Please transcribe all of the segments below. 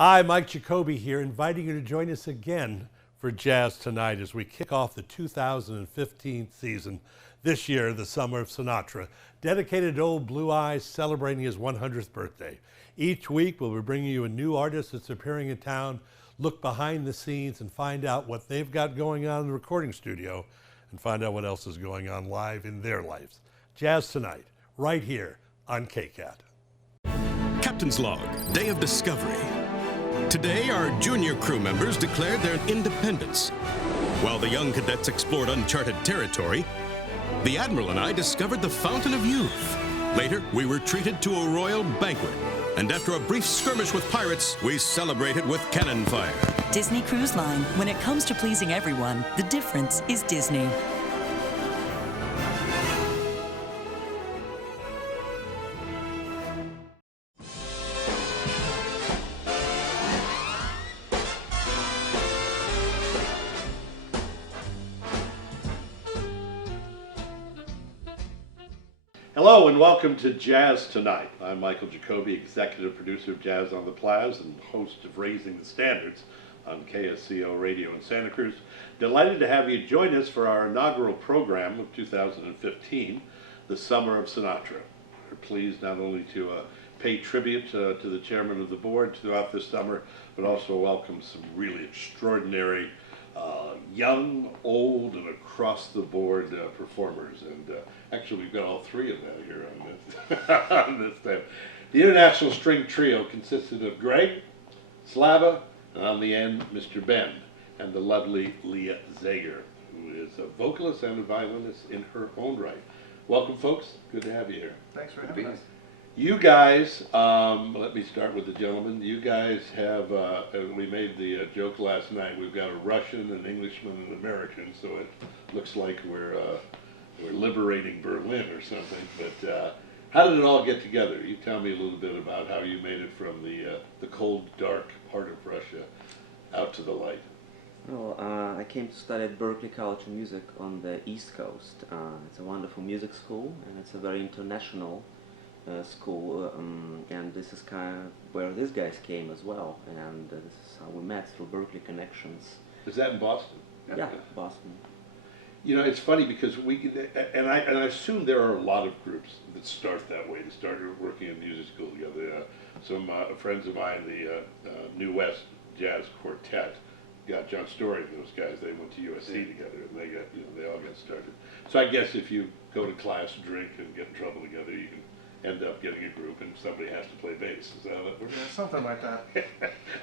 Hi, Mike Jacobi here, inviting you to join us again for Jazz Tonight as we kick off the 2015 season. This year, the Summer of Sinatra, dedicated to old Blue Eyes, celebrating his 100th birthday. Each week, we'll be bringing you a new artist that's appearing in town, look behind the scenes and find out what they've got going on in the recording studio and find out what else is going on live in their lives. Jazz Tonight, right here on KCAT. Captain's Log, Day of Discovery. Today, our junior crew members declared their independence. While the young cadets explored uncharted territory, the Admiral and I discovered the Fountain of Youth. Later, we were treated to a royal banquet. And after a brief skirmish with pirates, we celebrated with cannon fire. Disney Cruise Line. When it comes to pleasing everyone, the difference is Disney. Hello and welcome to Jazz Tonight. I'm Michael Jacobi, executive producer of Jazz on the Plazz and host of Raising the Standards on KSCO Radio in Santa Cruz. Delighted to have you join us for our inaugural program of 2015, the Summer of Sinatra. We're pleased not only to pay tribute to the chairman of the board throughout this summer, but also welcome some really extraordinary young, old, and across-the-board performers. And actually, we've got all three of them here on this time. The International String Trio consisted of Greg, Slava, and on the end, Mr. Ben, and the lovely Leah Zeger, who is a vocalist and a violinist in her own right. Welcome, folks. Good to have you here. Thanks for having us. You guys, let me start with the gentleman. You guys have, we made the joke last night, we've got a Russian, an Englishman, and an American, so it looks like we're liberating Berlin or something. But how did it all get together? You tell me a little bit about how you made it from the cold, dark part of Russia out to the light. Well, I came to study at Berklee College of Music on the East Coast. It's a wonderful music school, and it's a very international school, and this is kind of where these guys came as well, and this is how we met, through Berklee connections. Is that in Boston? Yeah, Boston. You know, it's funny because I assume there are a lot of groups that start that way, to start working in music school together. Some friends of mine, the New West Jazz Quartet, got John Story and those guys. They went to USC together, and they got, they all got started. So I guess if you go to class, drink, and get in trouble together, you can end up getting a group, and somebody has to play bass. Is that how that works? Yeah, something like that.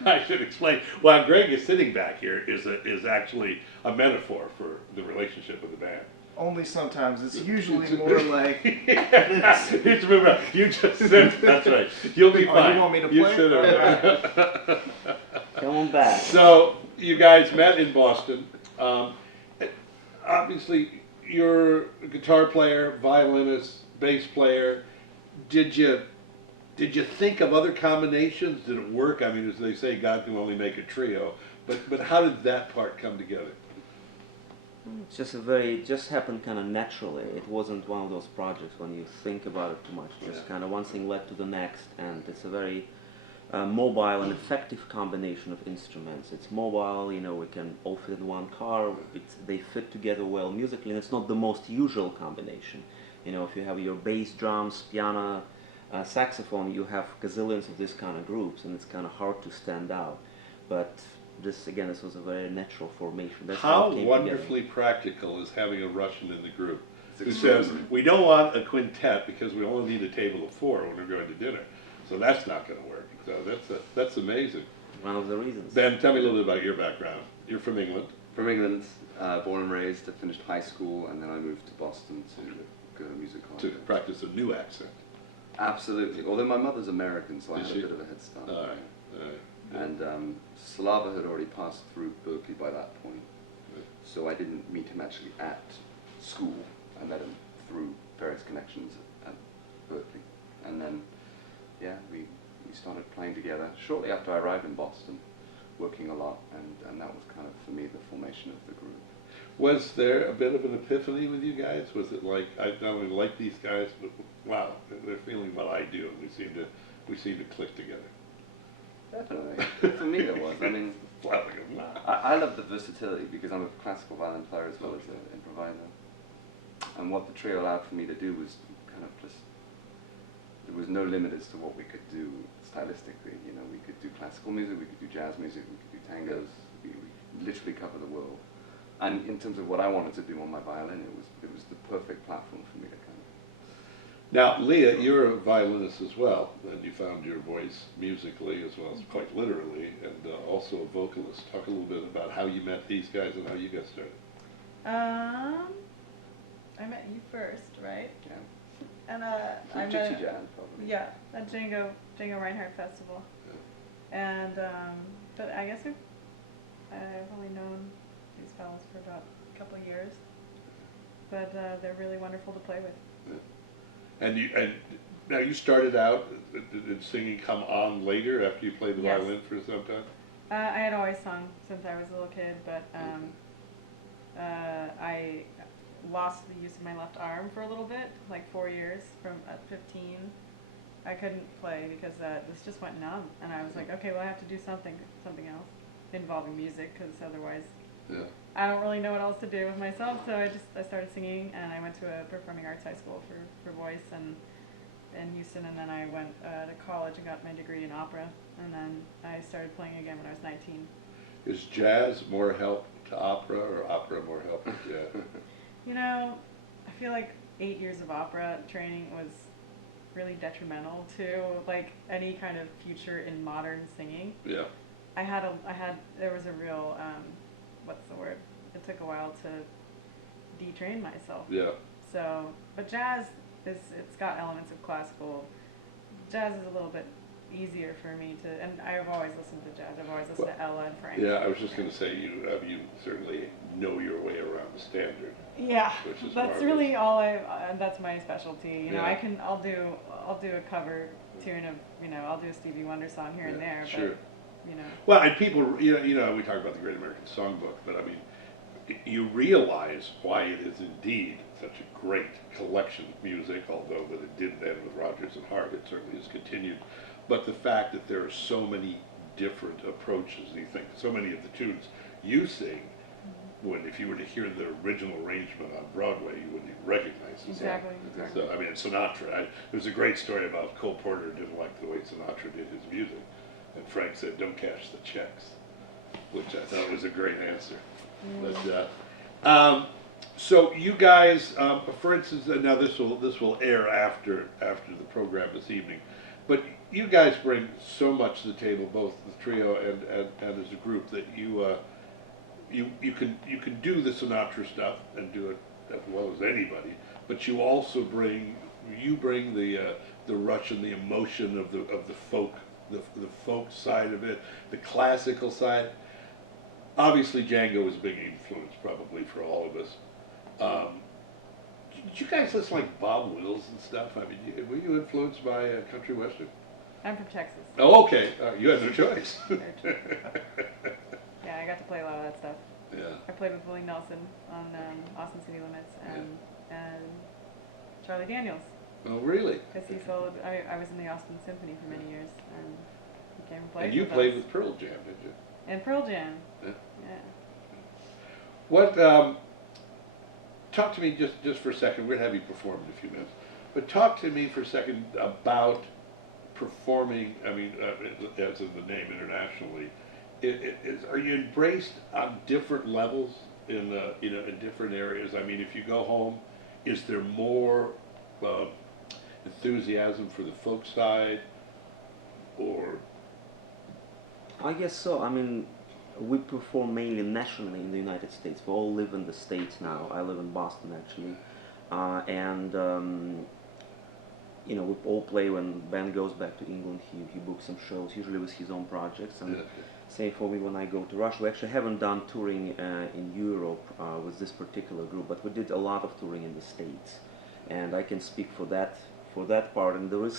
I should explain. While Greg is sitting back here, is actually a metaphor for the relationship of the band. Only sometimes. It's usually more like It's move around. You just sit. That's right. You'll be fine. Oh, you want me to You play? sit over there. Come on back. So you guys met in Boston. Obviously, you're a guitar player, violinist, bass player. Did you think of other combinations? Did it work? I mean, as they say, God can only make a trio. But how did that part come together? It's just just happened kind of naturally. It wasn't one of those projects when you think about it too much. Just kind of one thing led to the next, and it's a very mobile and effective combination of instruments. It's mobile, we can all fit in one car. They fit together well musically, and it's not the most usual combination. If you have your bass, drums, piano, saxophone, you have gazillions of this kind of groups, and it's kind of hard to stand out. But this was a very natural formation. That's how it came wonderfully practical is having a Russian in the group who says, we don't want a quintet because we only need a table of four when we're going to dinner. So that's not going to work. So that's amazing. One of the reasons. Ben, tell me a little bit about your background. You're from England. From England, born and raised. I finished high school, and then I moved to Boston to go to music college. To practice a new accent. Absolutely. Although my mother's American, so I had a bit of a head start. All right. And Slava had already passed through Berklee by that point, so I didn't meet him actually at school. I met him through various connections at Berklee, and then we started playing together shortly after I arrived in Boston, working a lot, and that was kind of, for me, the formation of the group. Was there a bit of an epiphany with you guys? Was it like, I not only like these guys, but wow, they're feeling what I do, and we seem to click together? Definitely. For me, there was. I mean, Flapping them. I love the versatility because I'm a classical violin player as well as an improviser. And what the trio allowed for me to do was kind of just, there was no limit as to what we could do stylistically. You know, we could do classical music, we could do jazz music, we could do tangos. We literally cover the world. And in terms of what I wanted to do on my violin, it was the perfect platform for me to kind of. Now, Leah, you're a violinist as well, and you found your voice musically as well as quite literally, and also a vocalist. Talk a little bit about how you met these guys and how you got started. I met you first, right? Yeah. And Through I met Gypsy Jazz, probably. yeah, at Django Reinhardt Festival. And but I guess I've only known these fellows for about a couple of years, but they're really wonderful to play with. Yeah. And now you started out, did singing come on later after you played the Yes. violin for some time? I had always sung since I was a little kid, but I lost the use of my left arm for a little bit, like 4 years, from at 15. I couldn't play because this just went numb, and I was like, okay, well I have to do something else involving music, because otherwise I don't really know what else to do with myself. So I started singing, and I went to a performing arts high school for voice in Houston, and then I went to college and got my degree in opera, and then I started playing again when I was 19. Is jazz more help to opera, or opera more help to jazz? You know, I feel like 8 years of opera training was really detrimental to like any kind of future in modern singing. Yeah. There was a real, what's the word? It took a while to detrain myself. Yeah. So, but jazz it's got elements of classical. Jazz is a little bit easier for me to, and I've always listened to jazz. I've always listened to Ella and Frank. Yeah, I was just going to say you certainly know your way around the standard. Yeah, Which is that's marvelous. really that's my specialty. You know, Yeah. I'll do a cover tune of, I'll do a Stevie Wonder song here and there, Sure. but, Well, and people, we talk about the Great American Songbook, but I mean, you realize why it is indeed such a great collection of music, although that it didn't end with Rodgers and Hart, it certainly has continued. But the fact that there are so many different approaches, you think, so many of the tunes you sing, when if you were to hear the original arrangement on Broadway, you wouldn't even recognize the song. Exactly. So, I mean, Sinatra, there's a great story about Cole Porter didn't like the way Sinatra did his music. And Frank said, don't cash the checks, which I thought was a great answer. But, so you guys, for instance, now this will air after the program this evening, but you guys bring so much to the table, both the trio and as a group, that you can do the Sinatra stuff and do it as well as anybody, but you also bring the rush and the emotion of the folk. The folk side of it, the classical side. Obviously, Django was a big influence probably for all of us. Did you guys listen like Bob Wills and stuff? I mean, were you influenced by country western? I'm from Texas. Oh, okay. You had no choice. Yeah, I got to play a lot of that stuff. Yeah. I played with Willie Nelson on Austin City Limits and Charlie Daniels. Oh, really? Because he sold, I was in the Austin Symphony for many years, and he came and played And you with played us. with Pearl Jam, did you? And Pearl Jam. Yeah. Yeah. What? Talk to me just for a second. We're going to have you perform in a few minutes, but talk to me for a second about performing. I mean, as in the name internationally, are you embraced on different levels in different areas? I mean, if you go home, is there more enthusiasm for the folk side, or? I guess so. I mean, we perform mainly nationally in the United States. We all live in the States now. I live in Boston, actually. We all play when the band goes back to England. He books some shows, usually with his own projects. And same for me when I go to Russia. We actually haven't done touring in Europe with this particular group, but we did a lot of touring in the States. And I can speak for that part. And we're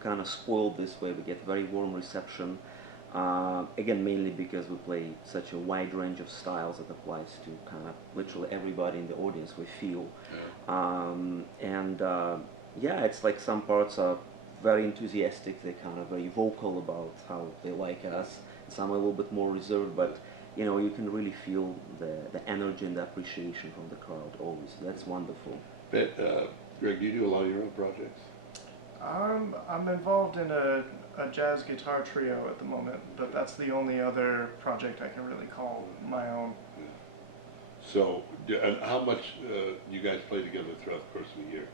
kind of spoiled this way. We get very warm reception. Again, mainly because we play such a wide range of styles that applies to kind of literally everybody in the audience, we feel. It's like some parts are very enthusiastic. They're kind of very vocal about how they like us. Some are a little bit more reserved, but you know, you can really feel the energy and the appreciation from the crowd always. That's wonderful. But, Greg, do you do a lot of your own projects? I'm involved in a jazz guitar trio at the moment, but that's the only other project I can really call my own. So, and how much you guys play together throughout the course of a year?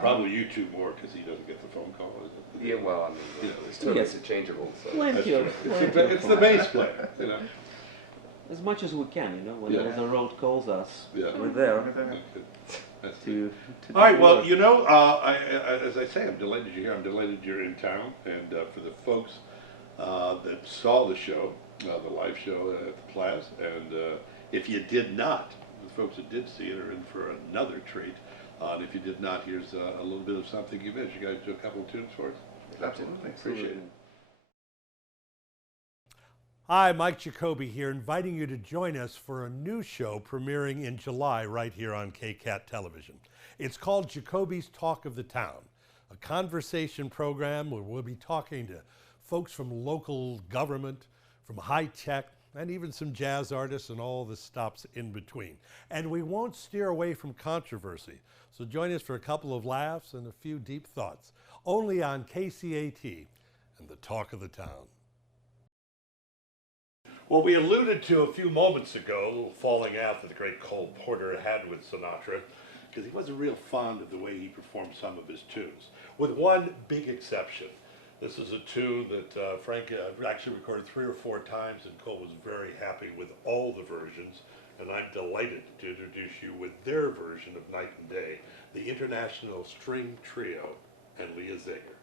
Probably you two more, because he doesn't get the phone call, is it? Yeah, well, I mean, You know, it's totally interchangeable. So. Plenty of, It's the bass player, you know. as much as we can, you know, when Yeah. the road calls us, Yeah. we're there That's to All right, do well, work. you know, as I say, I'm delighted you're here. I'm delighted you're in town. And for the folks that saw the show, the live show at the Plazz, and if you did not, the folks that did see it are in for another treat. And if you did not, here's a little bit of something you missed. You guys do a couple of tunes for us? Absolutely. Appreciate it. Hi, Mike Jacobi here, inviting you to join us for a new show premiering in July right here on KCAT Television. It's called Jacobi's Talk of the Town, a conversation program where we'll be talking to folks from local government, from high tech, and even some jazz artists and all the stops in between. And we won't steer away from controversy, so join us for a couple of laughs and a few deep thoughts, only on KCAT and the Talk of the Town. Well, we alluded to a few moments ago, a little falling out that the great Cole Porter had with Sinatra, because he wasn't real fond of the way he performed some of his tunes, with one big exception. This is a tune that Frank actually recorded 3 or 4 times, and Cole was very happy with all the versions, and I'm delighted to introduce you with their version of Night and Day, the International String Trio and Leah Zeger.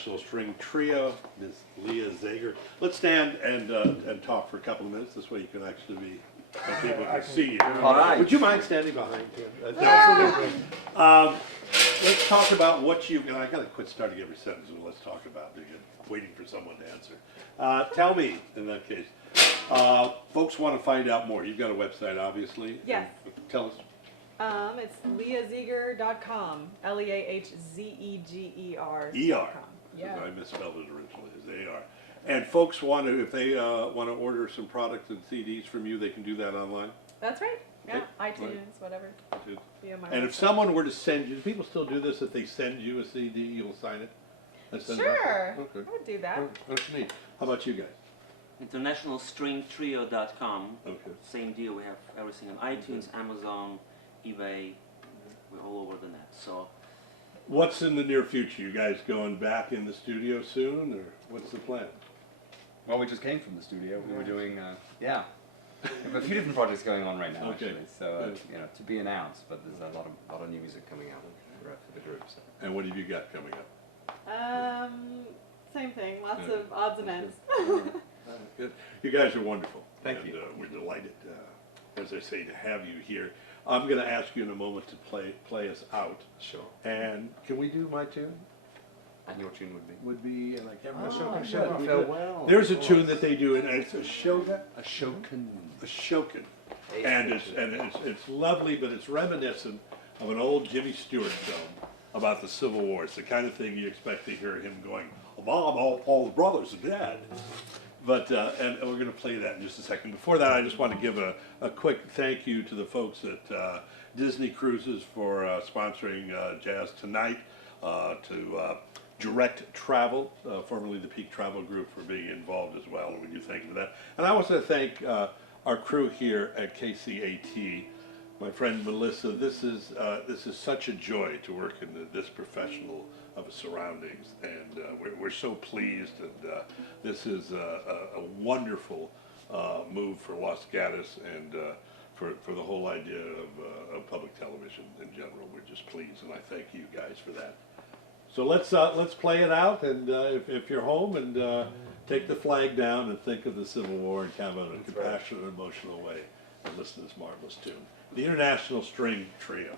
International String Trio, Ms. Leah Zeger. Let's stand and talk for a couple of minutes. This way you can actually be, so people can see you. All right. Would you mind standing behind him? Let's talk about what you've, and I gotta quit starting every sentence with let's talk about, because waiting for someone to answer. Tell me, in that case, folks want to find out more. You've got a website, obviously. Yes. Tell us. It's leahzeger.com. LeahZeger. ER. Yeah. I misspelled it originally as AR. And folks want to, if they want to order some products and CDs from you, they can do that online? That's right. Yeah, Okay. iTunes, whatever. Good. Via my And if website. someone were to send you, do people still do this? If they send you a CD, you'll sign it? And send it out? Sure. Okay. I would do that. That's neat. How about you guys? Internationalstringtrio.com. Okay. Same deal. We have everything on iTunes, Amazon, eBay. We're all over the net. So What's in the near future? You guys going back in the studio soon, or what's the plan? Well, we just came from the studio. We were doing, we have a few different projects going on right now, Okay. actually. So, Good. you know, to be announced, but there's a lot of new music coming out for the group. So. And what have you got coming up? Same thing. Lots Yeah. of odds and ends. Good. You guys are wonderful. Thank and, you. We're delighted, as I say, to have you here. I'm going to ask you in a moment to play us out. Sure. And can we do my tune? And your tune would be? Would be, and I can't Oh, remember. farewell. There's a tune that they do, and it's a shoga, A Shokin. a shokin, and it's lovely, but it's reminiscent of an old Jimmy Stewart film about the Civil War. It's the kind of thing you expect to hear him going, "Mom, all the brothers are dead." But and we're going to play that in just a second. Before that, I just want to give a quick thank you to the folks at Disney Cruises for sponsoring Jazz Tonight, to Direct Travel, formerly the Peak Travel Group, for being involved as well, and we do thank you for that. And I want to thank our crew here at KCAT. My friend Melissa, this is such a joy to work in this professional of surroundings, and we're so pleased, and this is a wonderful move for Los Gatos, and for the whole idea of public television in general. We're just pleased, and I thank you guys for that. So let's play it out, and if you're home, and take the flag down and think of the Civil War in kind of a compassionate, emotional way, and listen to this marvelous tune. The International String Trio.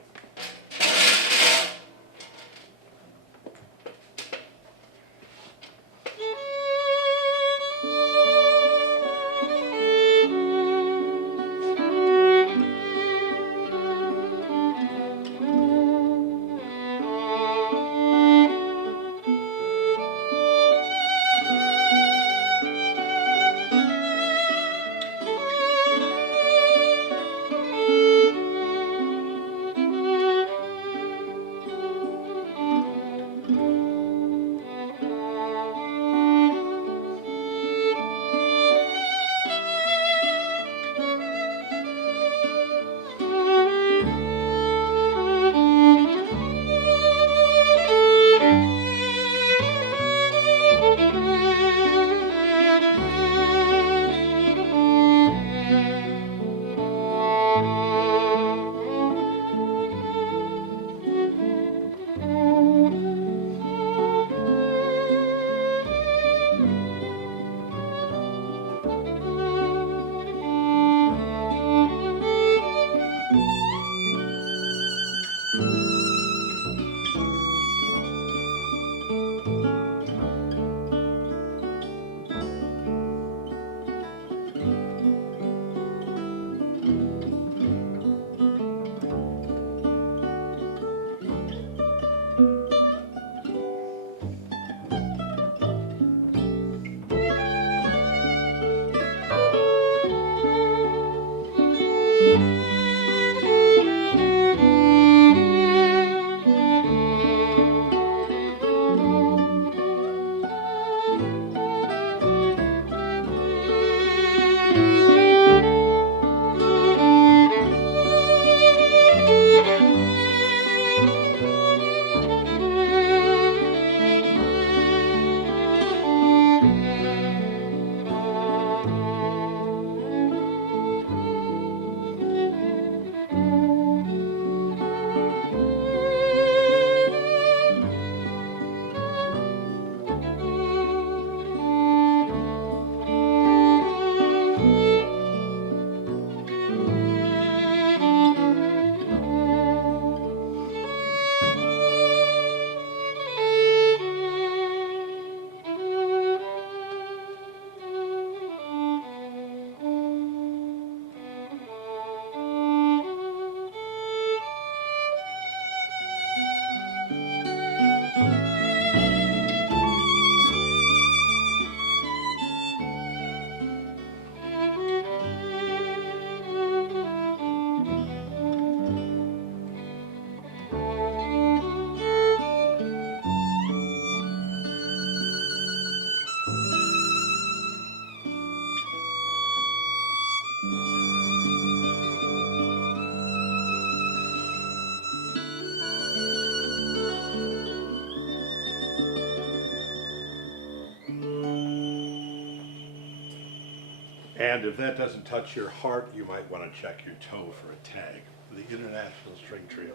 And if that doesn't touch your heart, you might want to check your toe for a tag. The International String Trio.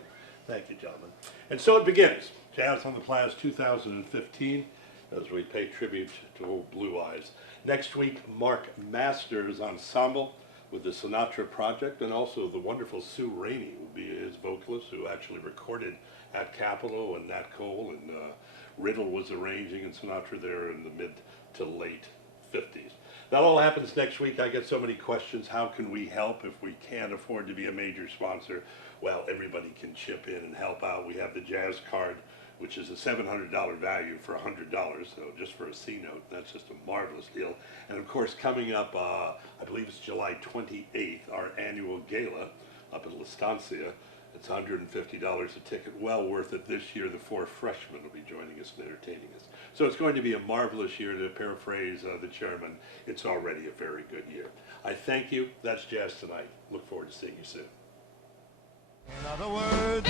Thank you, gentlemen. And so it begins. Jazz on the Plazz 2015, as we pay tribute to old Blue Eyes. Next week, Mark Masters Ensemble with the Sinatra Project, and also the wonderful Sue Rainey will be his vocalist, who actually recorded at Capitol and Nat Cole, and Riddle was arranging, and Sinatra there in the mid to late 50s. That all happens next week. I get so many questions. How can we help if we can't afford to be a major sponsor? Well, everybody can chip in and help out. We have the Jazz Card, which is a $700 value for $100, so just for a C-note. That's just a marvelous deal. And of course, coming up, I believe it's July 28th, our annual gala up at La Estancia. It's $150 a ticket, well worth it. This year, the 4 freshmen will be joining us and entertaining us. So it's going to be a marvelous year. To paraphrase the chairman, it's already a very good year. I thank you. That's Jazz Tonight. Look forward to seeing you soon. In other words,